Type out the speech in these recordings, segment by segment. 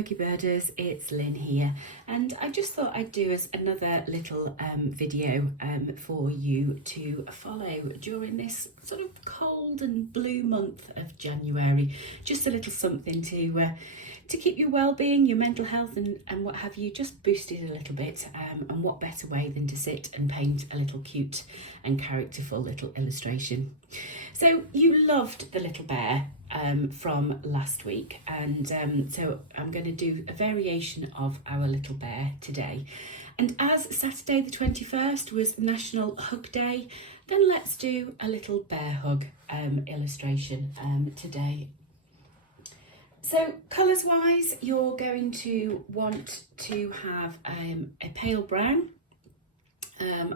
Quirky Birders, it's Lynn here, and I just thought I'd do as another little video for you to follow during this sort of cold and blue month of January. Just a little something to keep your well-being, your mental health and what have you just boosted a little bit, and what better way than to sit and paint a little cute and characterful little illustration. So you loved the little bear from last week, and so I'm going to do a variation of our little bear today. And as Saturday the 21st was National Hug Day, then let's do a little bear hug illustration today. So colours wise, you're going to want to have a pale brown.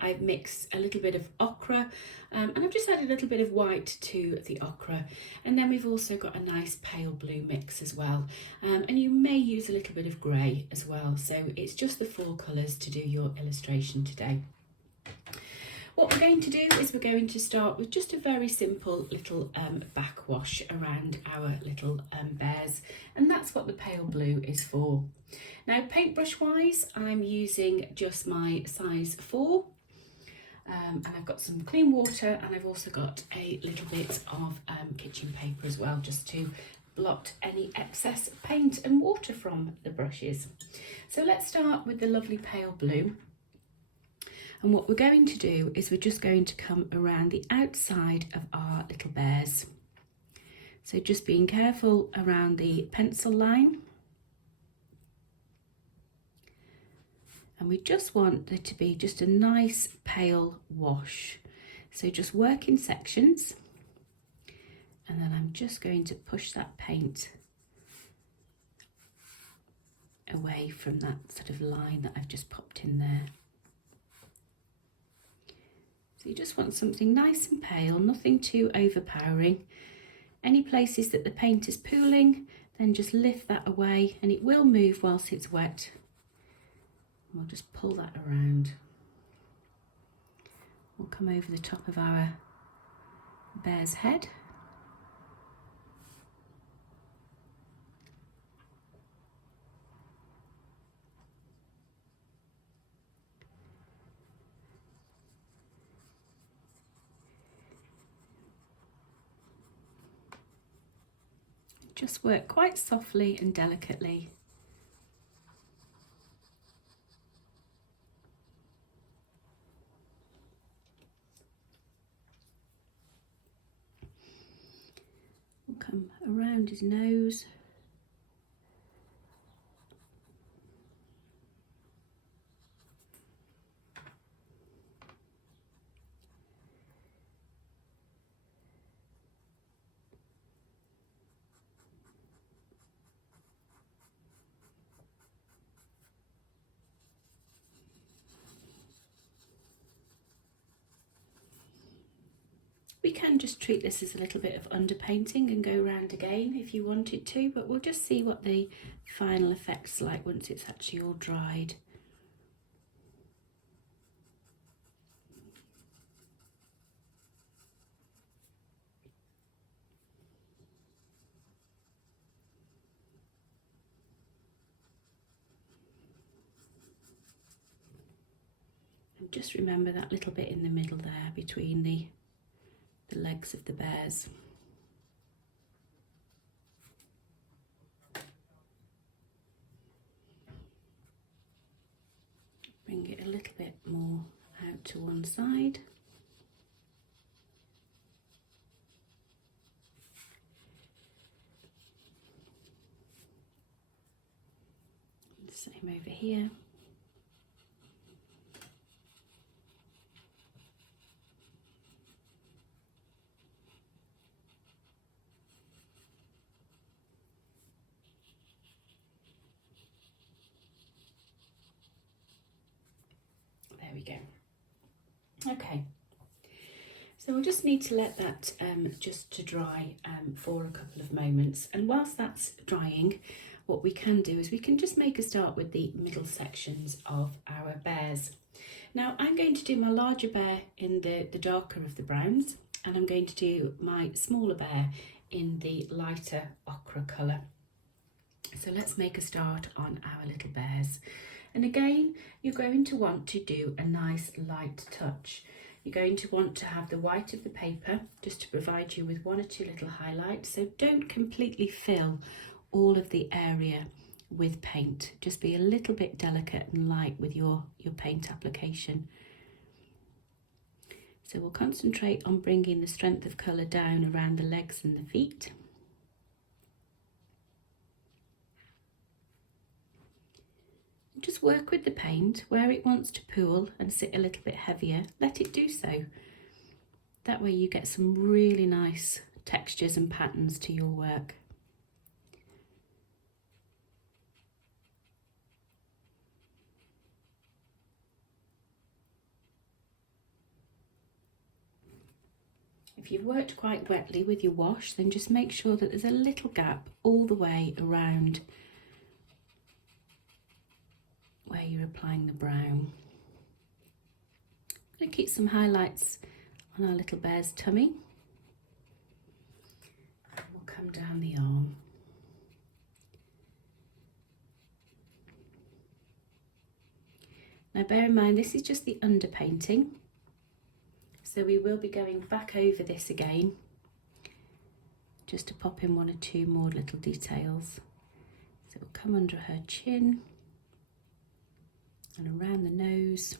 I've mixed a little bit of ochre, and I've just added a little bit of white to the ochre, and then we've also got a nice pale blue mix as well, and you may use a little bit of grey as well. So it's just the four colours to do your illustration today. What we're going to do is we're going to start with just a very simple little backwash around our little bears, and that's what the pale blue is for. Now paintbrush wise, I'm using just my size 4, and I've got some clean water, and I've also got a little bit of kitchen paper as well, just to blot any excess paint and water from the brushes. So let's start with the lovely pale blue. And what we're going to do is we're just going to come around the outside of our little bears. So just being careful around the pencil line. And we just want there to be just a nice pale wash. So just work in sections. And then I'm just going to push that paint away from that sort of line that I've just popped in there. So you just want something nice and pale, nothing too overpowering. Any places that the paint is pooling, then just lift that away, and it will move whilst it's wet. We'll just pull that around. We'll come over the top of our bear's head. Just work quite softly and delicately. We'll come around his nose. We can just treat this as a little bit of underpainting and go around again if you wanted to, but we'll just see what the final effect's like once it's actually all dried. And just remember that little bit in the middle there between the legs of the bears. Bring it a little bit more out to one side. And the same over here. There we go. Okay, so we'll just need to let that just to dry for a couple of moments, and whilst that's drying, what we can do is we can just make a start with the middle sections of our bears. Now I'm going to do my larger bear in the darker of the browns, and I'm going to do my smaller bear in the lighter ochre colour. So let's make a start on our little bears. And again, you're going to want to do a nice light touch. You're going to want to have the white of the paper just to provide you with one or two little highlights. So don't completely fill all of the area with paint. Just be a little bit delicate and light with your paint application. So we'll concentrate on bringing the strength of colour down around the legs and the feet. Just work with the paint where it wants to pool and sit a little bit heavier. Let it do so. That way you get some really nice textures and patterns to your work. If you've worked quite wetly with your wash, then just make sure that there's a little gap all the way around where you're applying the brown. I'm going to keep some highlights on our little bear's tummy. And we'll come down the arm. Now bear in mind, this is just the underpainting. So we will be going back over this again, just to pop in one or two more little details. So we'll come under her chin and around the nose.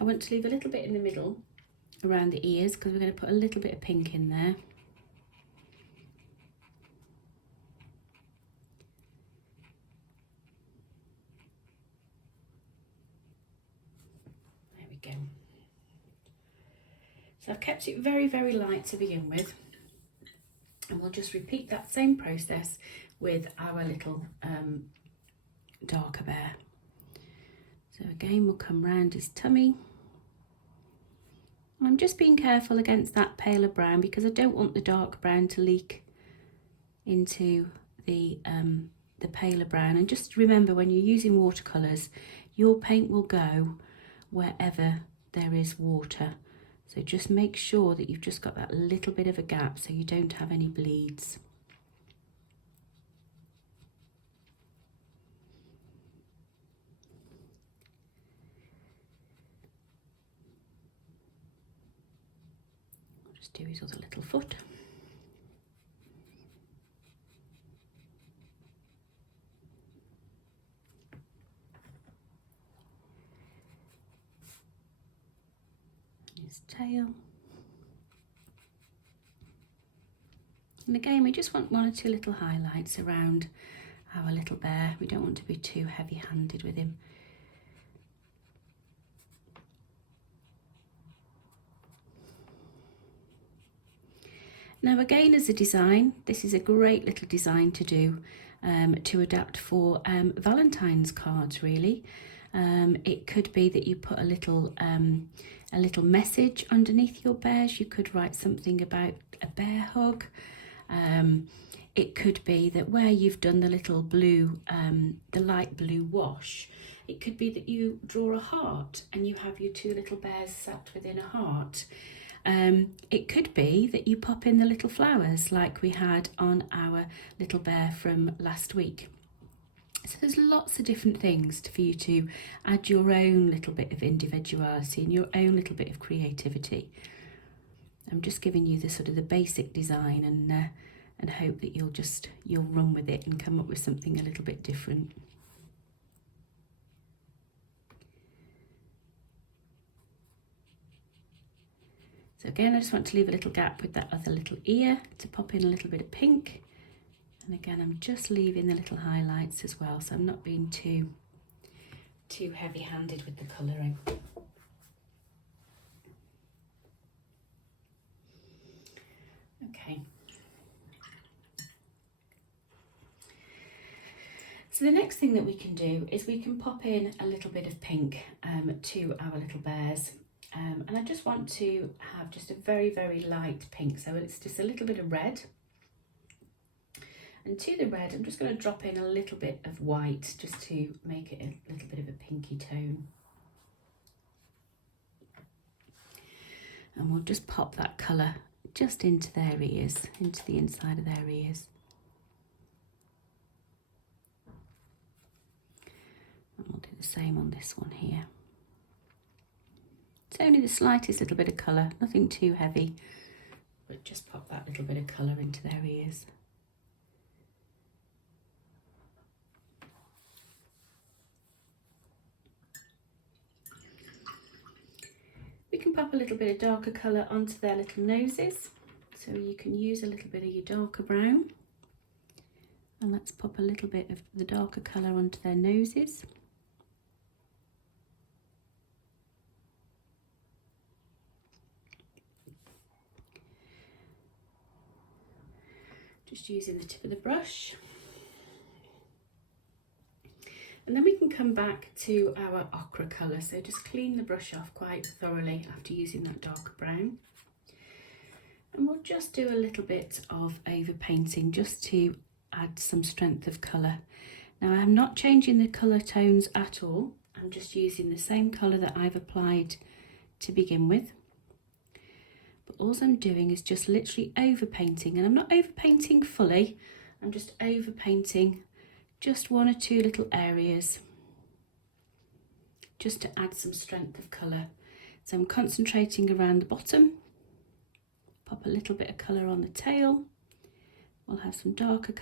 I want to leave a little bit in the middle around the ears because we're going to put a little bit of pink in there. There we go. So I've kept it very, very light to begin with, and we'll just repeat that same process with our little darker bear. So again, we'll come round his tummy. I'm just being careful against that paler brown because I don't want the dark brown to leak into the paler brown. And just remember, when you're using watercolours, your paint will go wherever there is water. So just make sure that you've just got that little bit of a gap so you don't have any bleeds. I'll just do his other little foot. His tail. And again, we just want one or two little highlights around our little bear. We don't want to be too heavy-handed with him. Now again, as a design, this is a great little design to do, to adapt for Valentine's cards, really. It could be that you put a little message underneath your bears. You could write something about a bear hug. It could be that where you've done the little blue, the light blue wash, it could be that you draw a heart and you have your two little bears sat within a heart. It could be that you pop in the little flowers like we had on our little bear from last week. So there's lots of different things for you to add your own little bit of individuality and your own little bit of creativity. I'm just giving you the sort of the basic design and hope that you'll run with it and come up with something a little bit different. So again, I just want to leave a little gap with that other little ear to pop in a little bit of pink. And again, I'm just leaving the little highlights as well, so I'm not being too heavy-handed with the colouring. Okay. So the next thing that we can do is we can pop in a little bit of pink to our little bears. And I just want to have just a very, very light pink. So it's just a little bit of red. And to the red, I'm just going to drop in a little bit of white just to make it a little bit of a pinky tone. And we'll just pop that colour just into their ears, into the inside of their ears. And we'll do the same on this one here. It's only the slightest little bit of colour, nothing too heavy, but just pop that little bit of colour into their ears. We can pop a little bit of darker colour onto their little noses, so you can use a little bit of your darker brown. And let's pop a little bit of the darker colour onto their noses. Just using the tip of the brush. And then we can come back to our ochre colour. So just clean the brush off quite thoroughly after using that darker brown. And we'll just do a little bit of overpainting just to add some strength of colour. Now I'm not changing the colour tones at all. I'm just using the same colour that I've applied to begin with. But all I'm doing is just literally overpainting, and I'm not overpainting fully. I'm just overpainting just one or two little areas just to add some strength of colour. So I'm concentrating around the bottom, pop a little bit of colour on the tail. We'll have some darker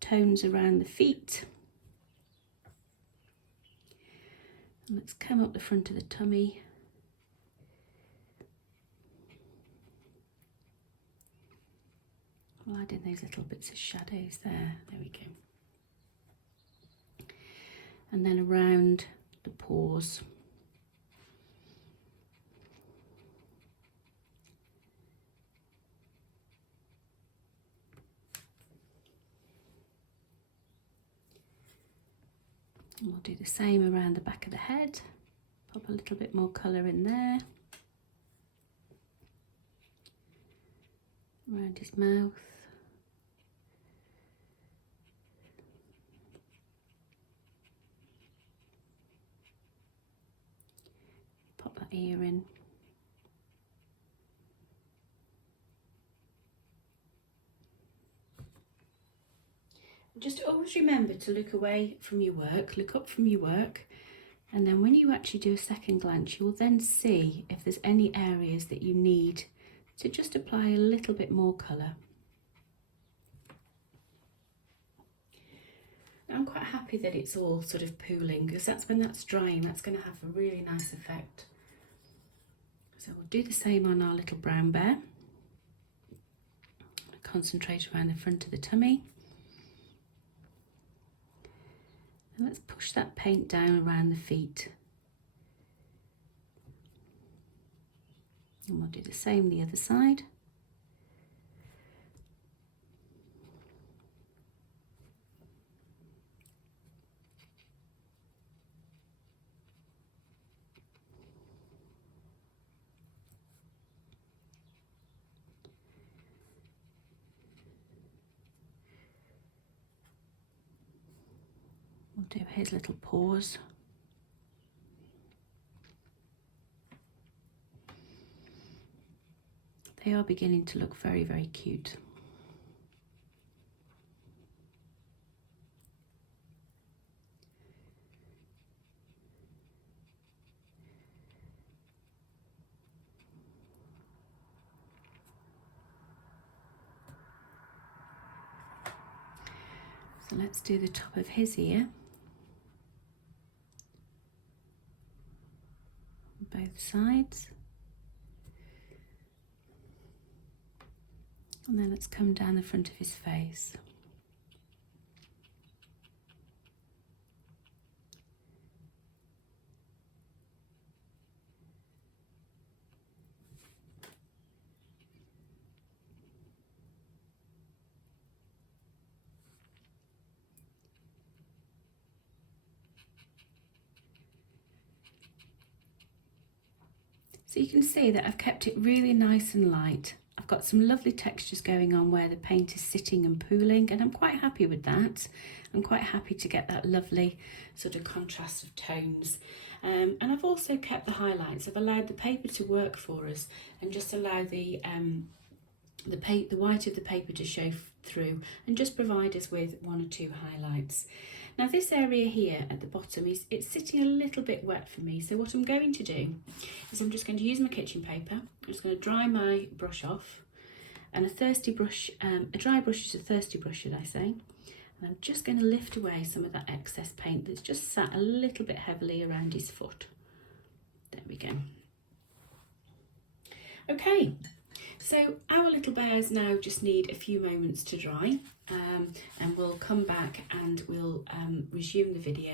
tones around the feet. And let's come up the front of the tummy. We'll add in those little bits of shadows there. There we go. And then around the paws. And we'll do the same around the back of the head. Pop a little bit more colour in there. Around his mouth. Pop that ear in. Just always remember to look away from your work, look up from your work, and then when you actually do a second glance, you will then see if there's any areas that you need to just apply a little bit more colour. I'm quite happy that it's all sort of pooling, because that's when that's drying, that's going to have a really nice effect. So we'll do the same on our little brown bear. Concentrate around the front of the tummy. And let's push that paint down around the feet. And we'll do the same the other side. We'll do his little paws. They are beginning to look very, very cute. So let's do the top of his ear. Both sides. And then let's come down the front of his face. So you can see that I've kept it really nice and light. I've got some lovely textures going on where the paint is sitting and pooling, and I'm quite happy with that. I'm quite happy to get that lovely sort of contrast of tones. And I've also kept the highlights. I've allowed the paper to work for us and just allow the white of the paper to show through and just provide us with 1 or 2 highlights. Now this area here at the bottom it's sitting a little bit wet for me, so what I'm going to do is I'm just going to use my kitchen paper. I'm just going to dry my brush off, and a dry brush is a thirsty brush, should I say, and I'm just going to lift away some of that excess paint that's just sat a little bit heavily around his foot. There we go. Okay, so our little bears now just need a few moments to dry, and we'll come back and we'll resume the video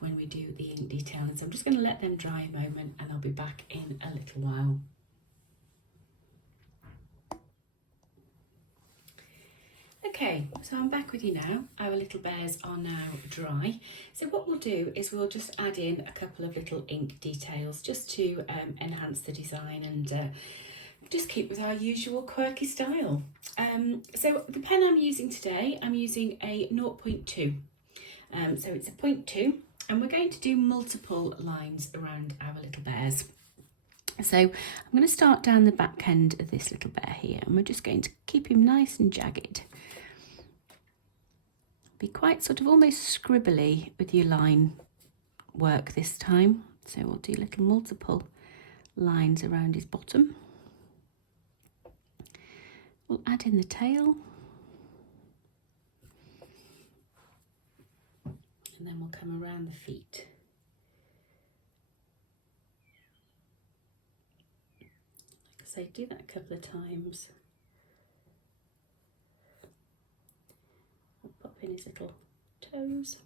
when we do the ink detailing. So I'm just going to let them dry a moment and I'll be back in a little while. Okay, so I'm back with you now. Our little bears are now dry. So what we'll do is we'll just add in a couple of little ink details just to enhance the design and just keep with our usual quirky style. So the pen I'm using today, I'm using a 0.2. So it's a 0.2, and we're going to do multiple lines around our little bears. So I'm going to start down the back end of this little bear here, and we're just going to keep him nice and jagged. Be quite sort of almost scribbly with your line work this time. So we'll do little multiple lines around his bottom. We'll add in the tail, and then we'll come around the feet. Like I say, do that a couple of times. We'll pop in his little toes.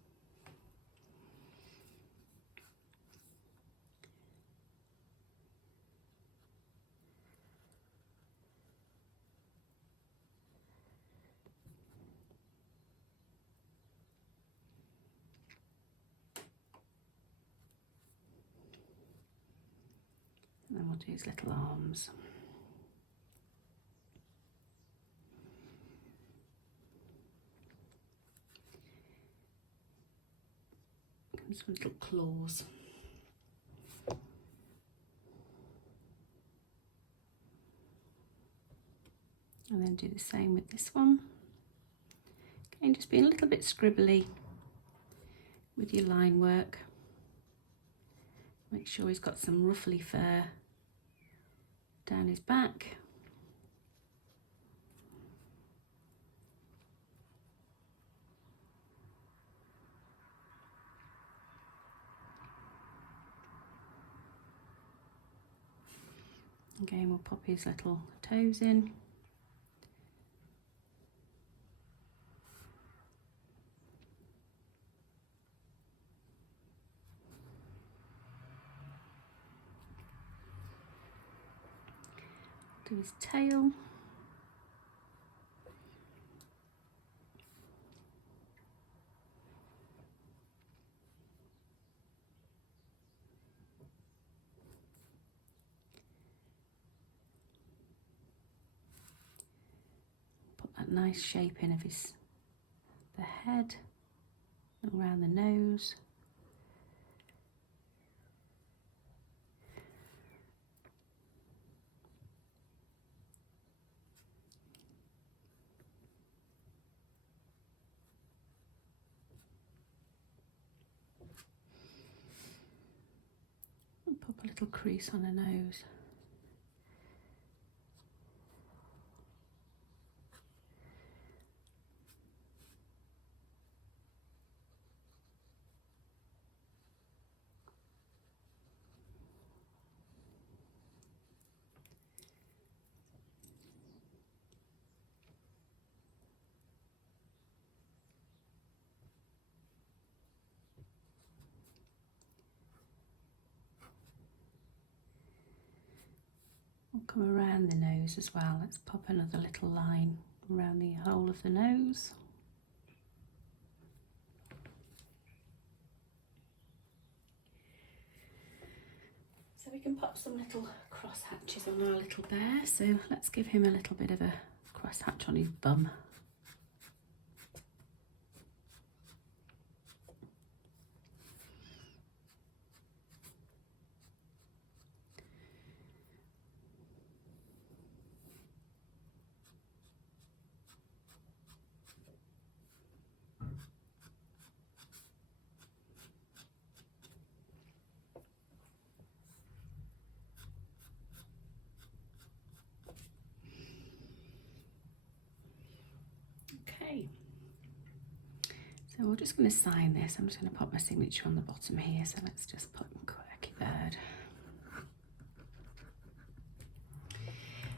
And then we'll do his little arms. And some little claws. And then do the same with this one. Again, just being a little bit scribbly with your line work. Make sure he's got some ruffly fur down his back. Again, we'll pop his little toes in. Do his tail. Put that nice shape in of the head and around the nose. Pop a little crease on her nose. We'll come around the nose as well. Let's pop another little line around the whole of the nose. So we can pop some little cross hatches on our little bear, so let's give him a little bit of a cross hatch on his bum. Okay, so we're just going to sign this. I'm just going to put my signature on the bottom here, so let's just put Quirky Bird.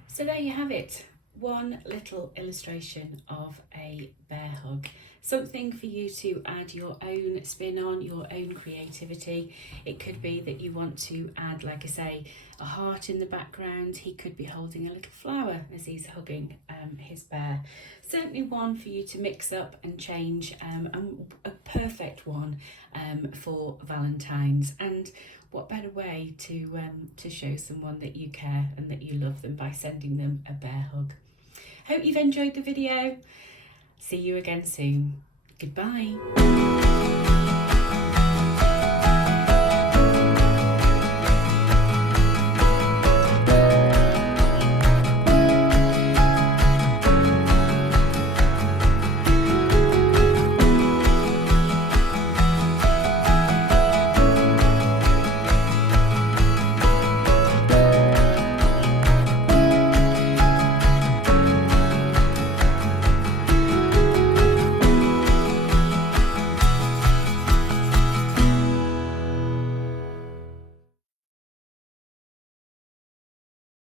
So there you have it, one little illustration of a bear hug. Something for you to add your own spin on, your own creativity. It could be that you want to add, like I say, a heart in the background. He could be holding a little flower as he's hugging his bear. Certainly one for you to mix up and change, and a perfect one for Valentine's. And what better way to show someone that you care and that you love them by sending them a bear hug. Hope you've enjoyed the video. See you again soon. Goodbye.